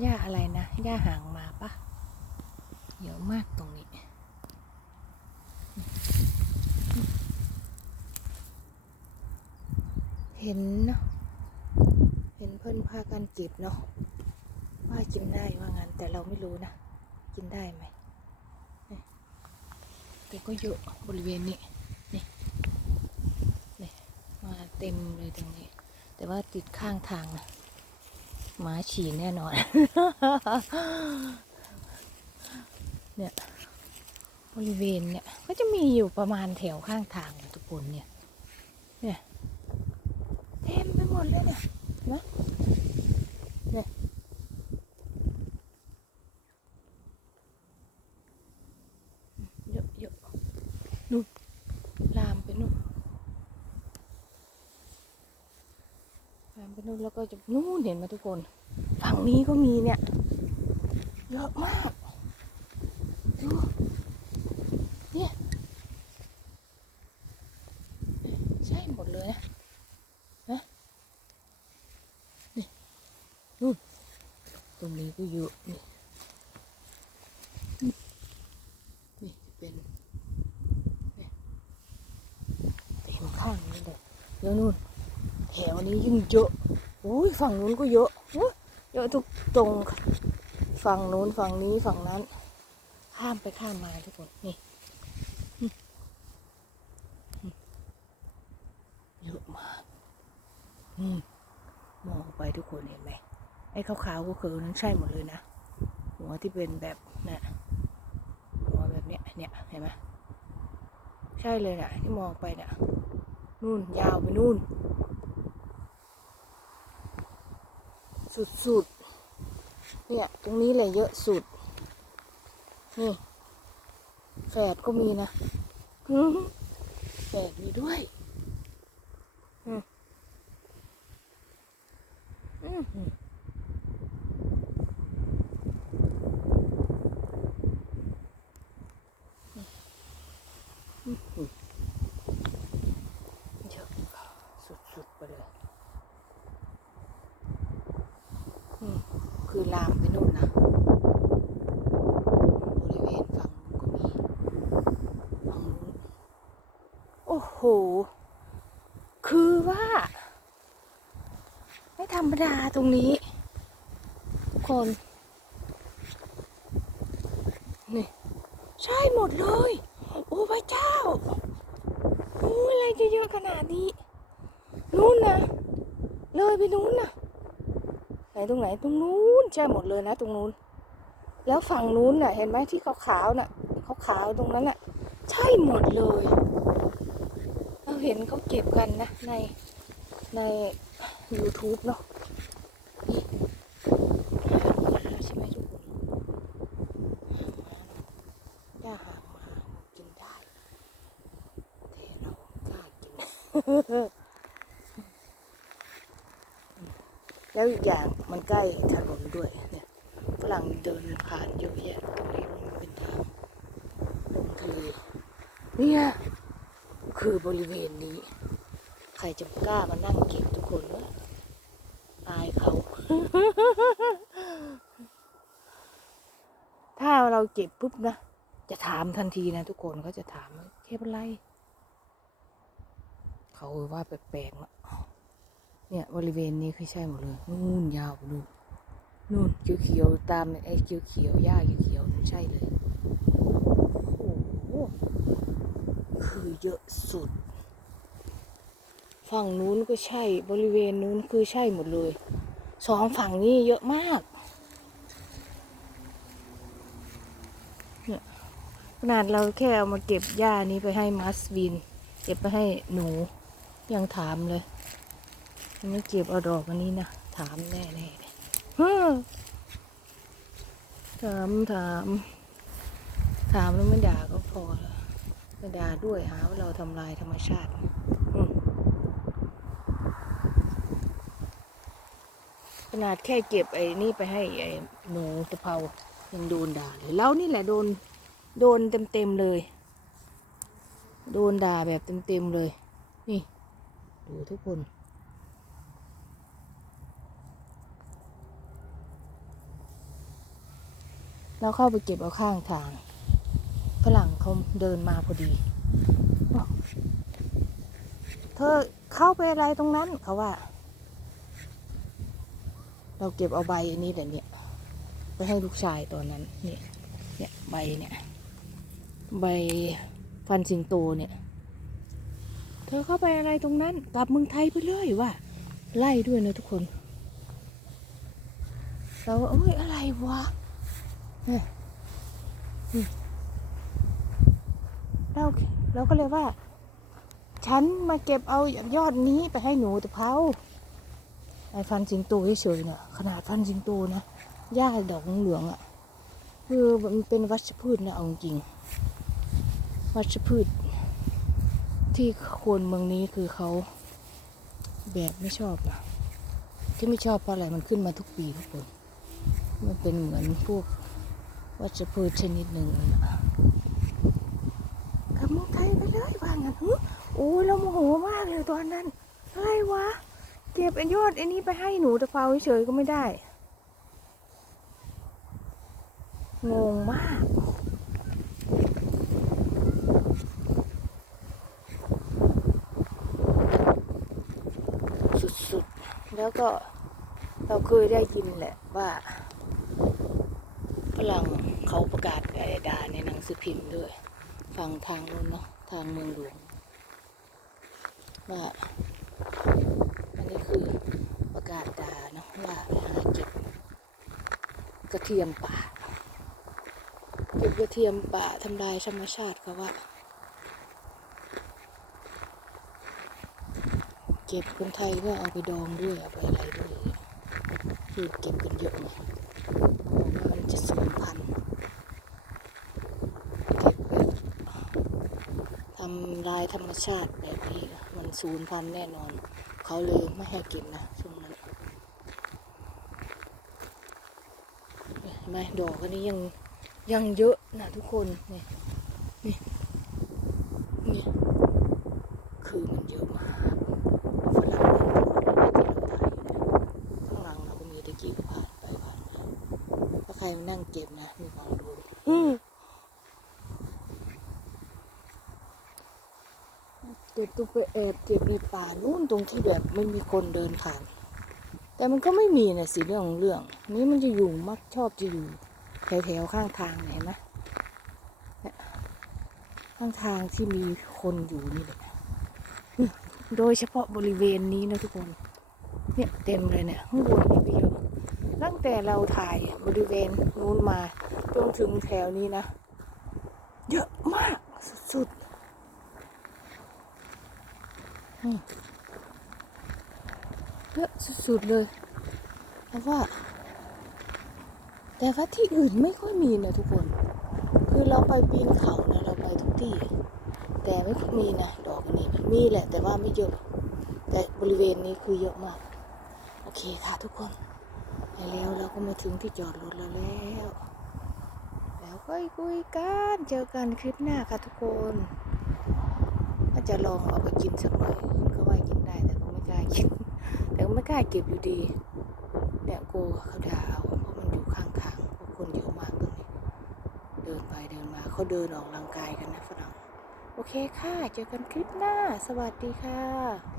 หญ้าอะไรนะหญ้าหางมาปะเยอะมากตรงนี้ เห็นเนาะเห็นเพื่อนพากันเก็บเนาะว่ากินได้ว่างั้นแต่เราไม่รู้นะ กินได้ไหมแต่ก็เยอะบริเวณนี้นี่นี่มาเต็มเลยตรงนี้ แต่ว่าติดข้างทางนะ หมาฉี่แน่นอน เนี่ยบริเวณเนี่ยก็จะมีอยู่ประมาณแถวข้างทางทุกคนเนี่ย เนี่ยเต็มไปหมดเลยเนี่ยนไหมเนี่ยเยอะเยอะนู่นลามไปนู่นลามไปนู่น แล้วก็จะนู่นเห็นไหมทุกคน ฝั่งนี้ก็มีเนี่ย เยอะมากดูเนี่ยใช่หมดเลยนะนะนี่นู่นตรงนี้ก็เยอะนี่นี่นี่จะเป็นเต็มข้างนี้เลยเดี๋ยวนู่นแถวนี้ยิ่งเยอะ อ้ยฝั่งนู้นก็เยอะเยอะทุกตรงฝั่งนู้นฝั่งนี้ฝั่งนั้น ข้ามไปข้ามมาทุกคนนี่เยอะมากมมองไปทุกคนเห็นไหมไอ้ขาวๆก็คือนั้นใช่หมดเลยนะหัวที่เป็นแบบน่ะหัวแบบเนี้ยเนี่ยเห็นไหมใช่เลยนะที่มองไปน่ะนู่นยาวไปนู่น สุดๆ เนี่ย ตรงนี้แหละเยอะสุด นี่แฝดก็มีนะแฝดมีด้วยอืมอื้อหืออื้อหือเยอะสุดๆไปเลยอืม คือลามไปนู่นนะบริเวณฝั่งนู้นก็มีฝั่งนู้นโอ้โห คือว่า ไม่ธรรมดาตรงนี้ทุกคน นี่ ใช่หมดเลย โอ้พระเจ้าโอ้อะไรจะเยอะขนาดนี้ นู่นนะเลยไปนู้นนะ นตรงไหนตรงนู้นใช่หมดเลยนะ ตรงนู้น แล้วฝั่งนู้นน่ะ เห็นไหมที่ขาวๆน่ะขาวๆตรงนั้นน่ะ ใช่หมดเลย เราเห็นเขาเก็บกันนะ ในใน YouTube เนาะนี่ห แล้วอีกอย่างมันใกล้ถนนด้วยเนี่ยฝรั่งเดินผ่านเยอะแยะตรงนี้มันเป็นทางลงทะเลเนี่ยคือบริเวณนี้ ใครจะกล้ามานั่งเก็บทุกคนวะอายเขา ถ้าเราเก็บปุ๊บนะ จะถามทันทีนะทุกคนเขาจะถามว่าเก็บอะไร เขาว่าแปลกๆนะ เนี่ยบริเวณนี้คือใช่หมดเลยนู่นยาวไปนู่นนู่นเขียวๆตามไอ้เขียวๆหญ้าเขียวๆนั่นใช่เลยโอ้โหคือเยอะสุด ฝั่งนู้นก็ใช่บริเวณนู้นคือใช่หมดเลยสองฝั่งนี้เยอะมากเนี่ยขนาดเราแค่เอามาเก็บหญ้านี้ไปให้มัสวิน เก็บไปให้หนูยังถามเลย ไม่เก็บเอาดอกอันนี้นะ ถามแน่ๆเลยฮึ่มถามถาม ถามแล้วไม่ด่าก็พอละไม่ด่าด้วยหาว่าเราทำลายธรรมชาติขนาดแค่เก็บไอ้นี่ไปให้ไอ้หนูตะเภายังโดนด่าเลยเรานี่แหละโดนโดนเต็มเต็มเลย โดนด่าแบบเต็มเต็มเลย นี่ ดูทุกคน เราเข้าไปเก็บเอาข้างทางฝรั่งเขาเดินมาพอดีบอกเธอเข้าไปอะไรตรงนั้นเขาว่า เราเก็บเอาใบอันนี้แหละเนี่ย ไปให้ลูกชายตอนนั้นเนี่ยเนี่ยใบเนี่ย ใบฟันสิงโตเนี่ย เธอเข้าไปอะไรตรงนั้น กลับเมืองไทยไปเลยว่ะไล่ด้วยนะทุกคน เราว่าเอ้ยอะไรวะ เราเราก็เลยว่า ฉันมาเก็บเอายอดนี้ไปให้หนูตะเภาไอ้ฟันสิงโตเฉยๆเนี่ยขนาดฟันสิงโตนะหญ้าดอกเหลืองๆอะคือมันเป็นวัชพืชนะเอาจริง วัชพืช ที่คนเมืองนี้คือเขาแบบไม่ชอบอะที่ไม่ชอบเพราะอะไรมันขึ้นมาทุกปีทุกคน มันเป็นเหมือนพวก วัชพืชชนิดหนึ่งกับมืองไทยไปเลยว่างั้นโอ้ยเราโมโหมากเลยตอนนั้นอะไรวะ เก็บไอ้ยอดไอ้นี้ไปให้หนูตะเภาเฉยก็ไม่ได้ งงมากสุดๆ แล้วก็เราเคยได้ยินแหละว่า ฝรั่งเขาประกาศไอ้ด่าในหนังสือพิมพ์ด้วยฟังทางนู้นเนาะทางเมืองหลวงว่าอันนี้คือประกาศด่าเนาะว่าหาเก็บกระเทียมป่าเก็บกระเทียมป่าทำลายธรรมชาติเขาว่า เก็บคนไทยก็เอาไปดองด้วยเอาไปอะไรด้วยคือเก็บกันเยอะไงบ จะสูงพันเก็บแบบทำลายธรรมชาติแบบนี้มันสูญพันแน่นอน เขาเลยไม่ให้เก็บนะช่วงนั้นเห็นไหมดอกอันนี้ยังยังเยอะนะทุกคนนี่นี่คือมันเยอะมาก ฝรั่งนั่งทำอะไรที่เราถ่ายอยู่เนี่ยข้างหลังเราก็มีตะกี้ผ่านไปผ่านมาถ้าใค รมานั่งเก็บนะมีความรู้เก็บตุ๊กไปแอบเก็บในป่านู่นตรงที่แบบไม่มีคนเดินผ่าน แต่มันก็ไม่มีนะสิเรื่องของเรื่อง นี้มันจะอยู่มักชอบจะอยู่แถวๆข้างทางไหนนะเนี่ยข้างทางที่มีคนอยู่นี่แหละโดยเฉพาะบริเวณนี้นะทุกคน เนี่ยเต็มเลยเนี่ยข้างบนนี่ก็เยอะตั้ งแต่เราถ่ายบริเวณนู้นมาจนถึงแถวนี้นะ เยอะมากสุดๆเยอะสุดๆเลยแต่ว่า แต่ว่าที่อื่นไม่ค่อยมีนะทุกคน คือเราไปปีนเขานะเราไปทุกที่ แต่ไม่ค่อยมีนะดอกนี้มีแหละ แต่ว่าไม่เยอะ แต่บริเวณนี้คือเยอะมาก โอเคค่ะทุกคน แล้วเราก็มาถึงที่จอดรถแล้วแล้ว แล้วก็คุยกันเจอกันคลิปหน้าค่ะทุกคนอาจจะลองเอาไปกินสักหน่อยก็ว่ากินได้แต่ก็ไม่กล้ากิน แต่ก็ไม่กล้าเก็บอยู่ดีเนี่ยโกเขาด่าเอาเพราะมันอยู่ข้างทางคนเยอะมากตรงนี้ เดินไปเดินมาเขาเดินออกกำลังกายกันนะฝรั่งโอเคค่ะ เจอกันคลิปหน้า สวัสดีค่ะ